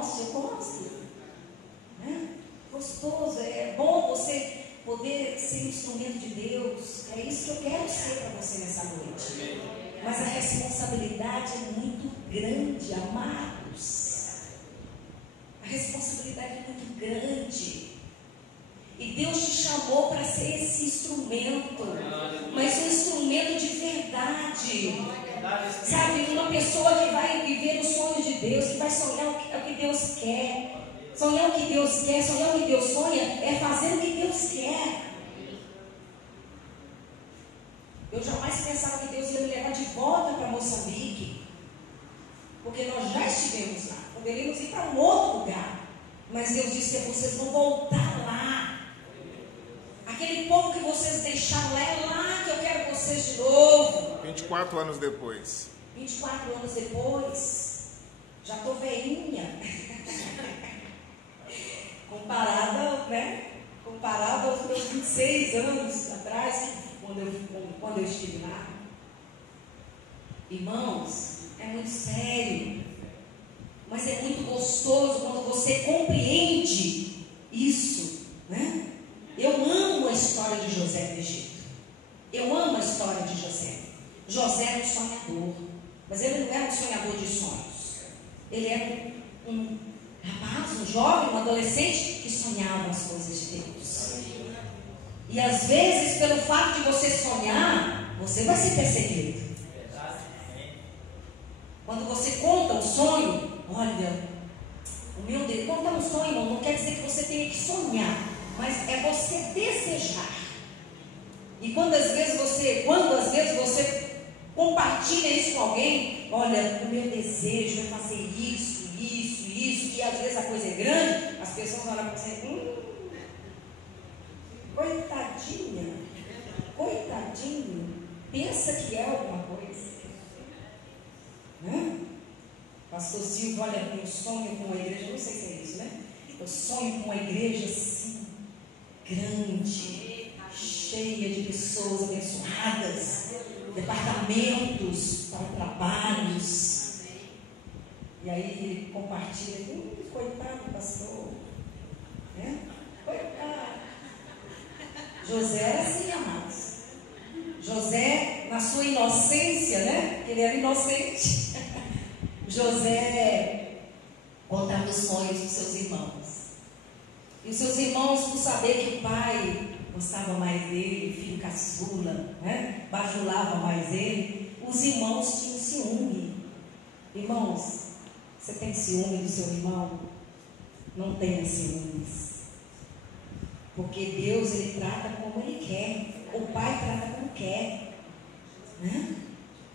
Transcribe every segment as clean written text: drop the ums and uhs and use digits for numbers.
gosto, eu gosto. Né? Gostoso, é bom você poder ser instrumento de Deus. É isso que eu quero ser para você nessa noite. Mas a responsabilidade é muito grande, amados. A responsabilidade é muito grande. E Deus te chamou para ser esse instrumento, mas um instrumento de verdade. Sabe, uma pessoa que vai viver os sonhos de Deus, que vai sonhar o que Deus quer. Sonhar o que Deus quer, sonhar o que Deus sonha, é fazer o que Deus quer. Eu jamais pensava que Deus ia me levar de volta para Moçambique, porque nós já estivemos lá. Poderíamos ir para um outro lugar, mas Deus disse que vocês vão voltar lá. Aquele povo que vocês deixaram lá, é lá que eu quero vocês de novo. 24 anos depois. 24 anos depois, já estou veinha. Comparado aos meus 26 anos atrás, quando eu estive lá. Irmãos, é muito sério, mas é muito gostoso quando você compreende isso, né? Eu amo a história de José do Egito. Eu amo a história de José. José era um sonhador, mas ele não era um sonhador de sonhos. Ele era um rapaz, um jovem, um adolescente que sonhava as coisas de Deus. E às vezes, pelo fato de você sonhar, você vai ser perseguido. Quando você conta o sonho, olha, o meu Deus, contar um sonho, irmão, não quer dizer que você tenha que sonhar, mas é você desejar. E quando às vezes você compartilha isso com alguém, olha, o meu desejo é fazer isso, e às vezes a coisa é grande, as pessoas olham para você, coitadinho, pensa que é alguma coisa. Né? Pastor Silvio, olha, eu sonho com uma igreja, não sei se é isso, né? Eu sonho com uma igreja assim, grande, cheia de pessoas abençoadas, departamentos para trabalhos. E aí ele compartilha, coitado pastor, né? Coitado. José era assim, amados. José, na sua inocência, né? Ele era inocente. José contava os sonhos dos seus irmãos. E os seus irmãos, por saber que o pai gostava mais dele, filho caçula, né? Bajulava mais ele, os irmãos tinham ciúme. Irmãos, você tem ciúme do seu irmão? Não tenha ciúmes. Porque Deus, ele trata como ele quer. O pai trata como quer. Né?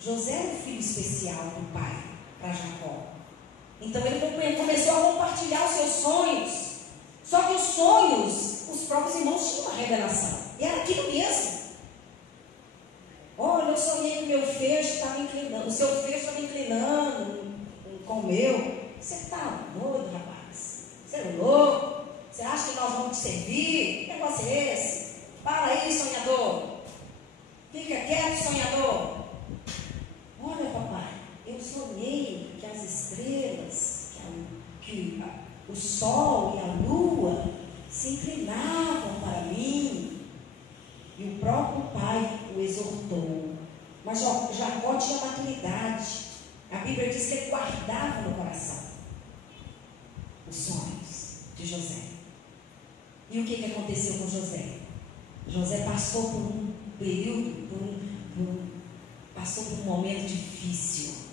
José era um filho especial do pai, para Jacó. Então ele começou a compartilhar os seus sonhos. Só que os sonhos, os próprios irmãos tinham uma revelação. E era aquilo mesmo. Olha, eu sonhei que o meu feixe estava inclinando. O seu feixe estava inclinando com o meu. Você está doido, rapaz? Você é louco? Você acha que nós vamos te servir? Que negócio é esse? Para aí, sonhador. Fica quieto, sonhador. Olha, papai, eu sonhei que as estrelas, que o sol e a lua se inclinavam para mim. E o próprio pai o exortou. Mas Jacó tinha maturidade. A Bíblia diz que ele guardava no coração os sonhos de José. E o que aconteceu com José? José passou por um período, passou por um momento difícil.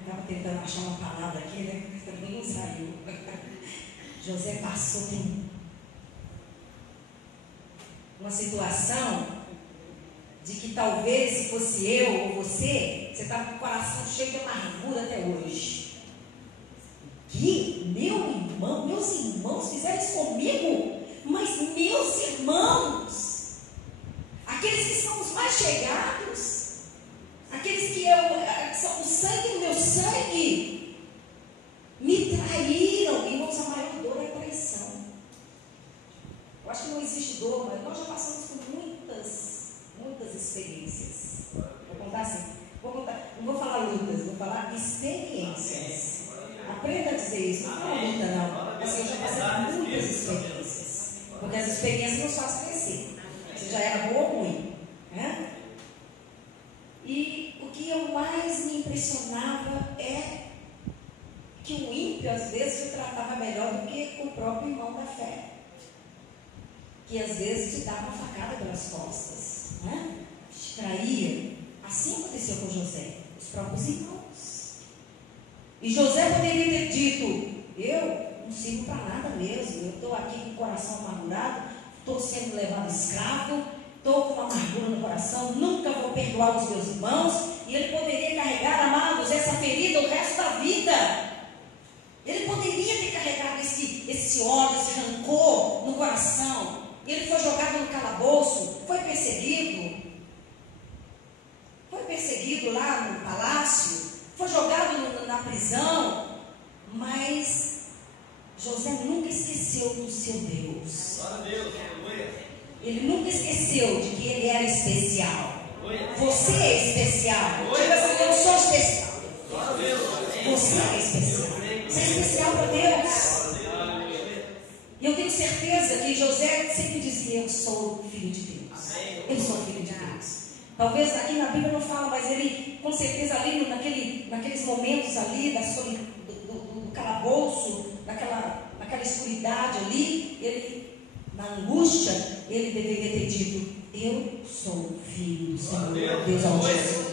Estava tentando achar uma palavra aqui, né? Também não saiu. José passou por uma situação de que talvez, se fosse eu ou você estava com o coração cheio de amargura até hoje. Que meus irmãos fizeram isso comigo, mas meus irmãos, aqueles que são os mais chegados, aqueles que são o sangue do meu sangue, me traíram. Irmãos, a maior dor é a traição. Eu acho que não existe dor, mas nós já passamos por muitas experiências. Vou contar assim, não vou falar lutas, vou falar experiências. A Aprenda a dizer isso. Não é uma luta, não. Assim, eu já passei por muitas experiências. Porque as experiências nos fazem crescer. Se já era boa ou ruim. Né? E o que eu mais me impressionava é que o ímpio, às vezes, se tratava melhor do que o próprio irmão da fé. Que às vezes te dava uma facada pelas costas. Né? Te traía. Assim aconteceu com José. Os próprios irmãos. E José poderia ter dito: eu não sirvo para nada mesmo, eu estou aqui com o coração amargurado, estou sendo levado escravo, estou com uma amargura no coração, nunca vou perdoar os meus irmãos. E ele poderia carregar, amados, essa ferida o resto da vida. Ele poderia ter carregado esse ódio, esse rancor no coração. Ele foi jogado no calabouço, foi perseguido lá no palácio, foi jogado na prisão, mas José nunca esqueceu do seu Deus. Ele nunca esqueceu de que ele era especial. Você é especial. Diga assim: eu sou especial. Você é especial. Você é especial para Deus. E eu tenho certeza que José sempre dizia: eu sou filho de Deus. Eu sou filho de Deus. Talvez aqui na Bíblia não fala, mas ele, com certeza, ali naqueles momentos ali do calabouço, naquela escuridade ali, ele, na angústia, ele deveria ter dito: eu sou filho do Senhor, Deus Altíssimo.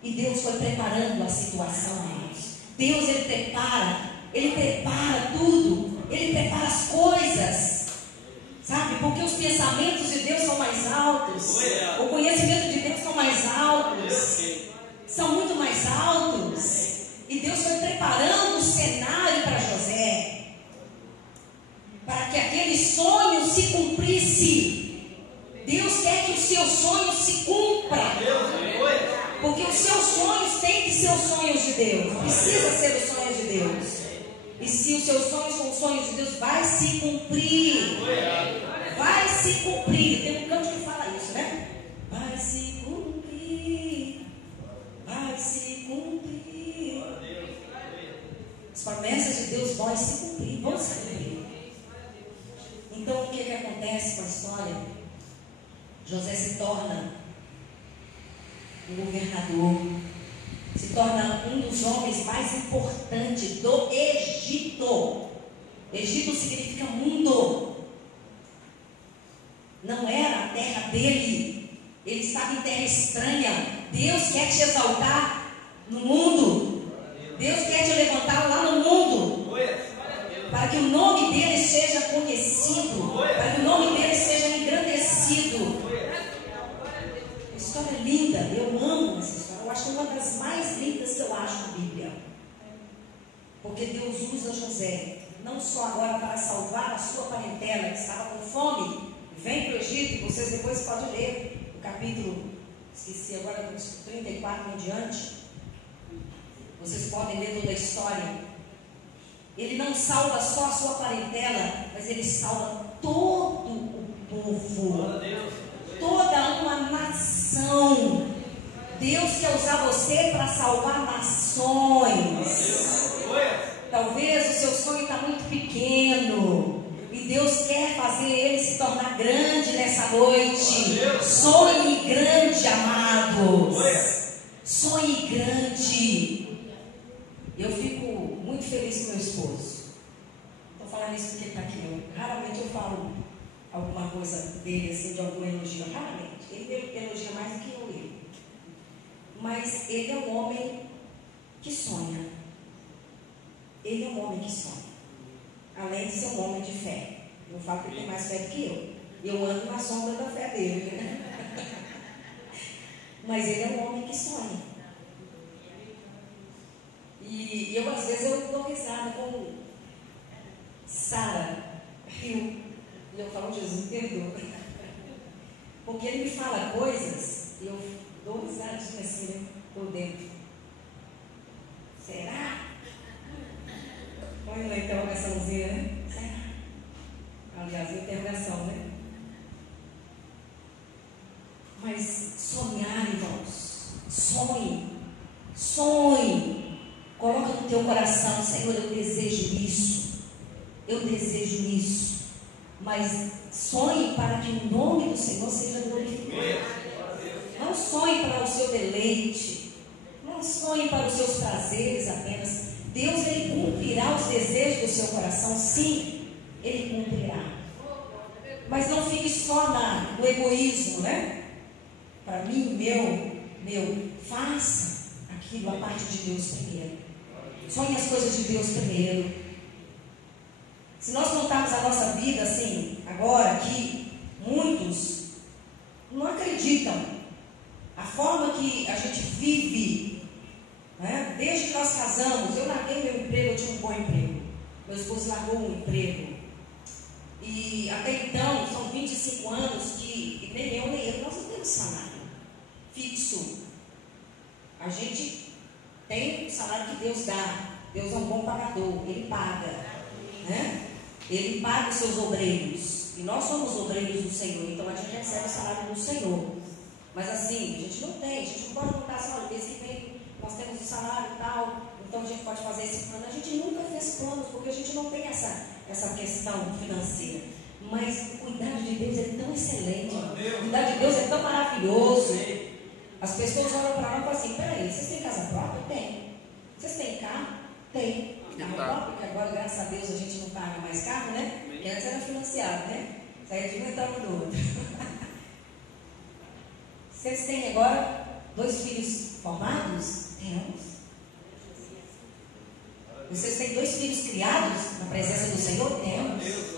E Deus foi preparando a situação, amados. Deus, Ele prepara tudo, Ele prepara as coisas. Sabe, porque os pensamentos de Deus são mais altos, o conhecimento de Deus são mais altos, são muito mais altos. E Deus foi preparando o cenário para José, para que aquele sonho se cumprisse. Deus quer que os seus sonhos se cumpram, porque os seus sonhos têm que ser os sonhos de Deus, precisa ser os sonhos de Deus. E se os seus sonhos são os sonhos de Deus, vai se cumprir. Vai se cumprir. Tem um canto que fala isso, né? Vai se cumprir. Vai se cumprir. As promessas de Deus vão se cumprir. Vão se cumprir. Então o que acontece com a história? José se torna um governador. Se torna um dos homens mais importantes do Egito. Egito significa mundo. Não era a terra dele. Ele estava em terra estranha. Deus quer te exaltar no mundo. Deus quer te levantar lá no mundo, para que o nome dele seja conhecido, para que o nome dele seja engrandecido. A história é linda. Eu amo essa história. Eu acho uma das mais lindas que eu acho na Bíblia. Porque Deus usa José, não só agora para salvar a sua parentela que estava com fome, vem para o Egito. Vocês depois podem ler o capítulo, esqueci agora, dos 34 em diante. Vocês podem ler toda a história. Ele não salva só a sua parentela, mas ele salva todo o povo, toda uma nação. Deus quer usar você para salvar nações. Talvez o seu sonho está muito pequeno e Deus quer fazer ele se tornar grande nessa noite. Sonhe grande, amados. Sonhe grande. Eu fico muito feliz com meu esposo. Estou falando isso porque ele está aqui. Raramente eu falo alguma coisa dele, assim, de algum elogio. Raramente. Ele elogia mais do que eu ele. Mas ele é um homem que sonha. Ele é um homem que sonha. Além de ser um homem de fé. Eu falo que ele tem mais fé do que eu. Eu ando na sombra da fé dele. Né? Mas ele é um homem que sonha. E eu, às vezes, eu dou risada com Sara, Rio. E eu falo: Jesus, perdoa. Porque ele me fala coisas e eu dou risada assim, por dentro. Será? Põe lá então a interrogaçãozinha, né? Será? Aliás, interrogação, né? Mas sonhar, irmãos. Sonhe. Sonhe. Coloca no teu coração: Senhor, eu desejo isso. Eu desejo isso. Mas sonhe para que o nome do Senhor seja glorificado. Não sonhe para o seu deleite. Não sonhe para os seus prazeres apenas. Deus, Ele cumprirá os desejos do seu coração. Sim, Ele cumprirá. Mas não fique só no egoísmo, né? Para mim, meu. Faça aquilo a parte de Deus primeiro. Sonhe as coisas de Deus primeiro. Se nós contarmos a nossa vida assim, agora aqui, muitos não acreditam. A forma que a gente vive, né? Desde que nós casamos, eu larguei meu emprego, eu tinha um bom emprego. Meu esposo largou um emprego. E até então, são 25 anos que nem eu, nem ele, nós não temos salário fixo. A gente tem o salário que Deus dá. Deus é um bom pagador, Ele paga, né? Ele paga os seus obreiros. E nós somos obreiros do Senhor, então a gente recebe o salário do Senhor. Mas assim, a gente não pode contar assim: mês que vem nós temos o salário e tal, então a gente pode fazer esse plano. A gente nunca fez planos, porque a gente não tem essa questão financeira. Mas o cuidado de Deus é tão excelente, o cuidado de Deus é tão maravilhoso. As pessoas olham para nós e falam assim: peraí, vocês têm casa própria? Tem. Vocês têm carro? Tem. Carro próprio, porque agora, graças a Deus, a gente não paga mais carro, né? Porque antes era financiado, né? Saía de um e entrava no outro. Vocês têm agora 2 filhos formados? Temos. Vocês têm 2 filhos criados na presença do Senhor? Temos.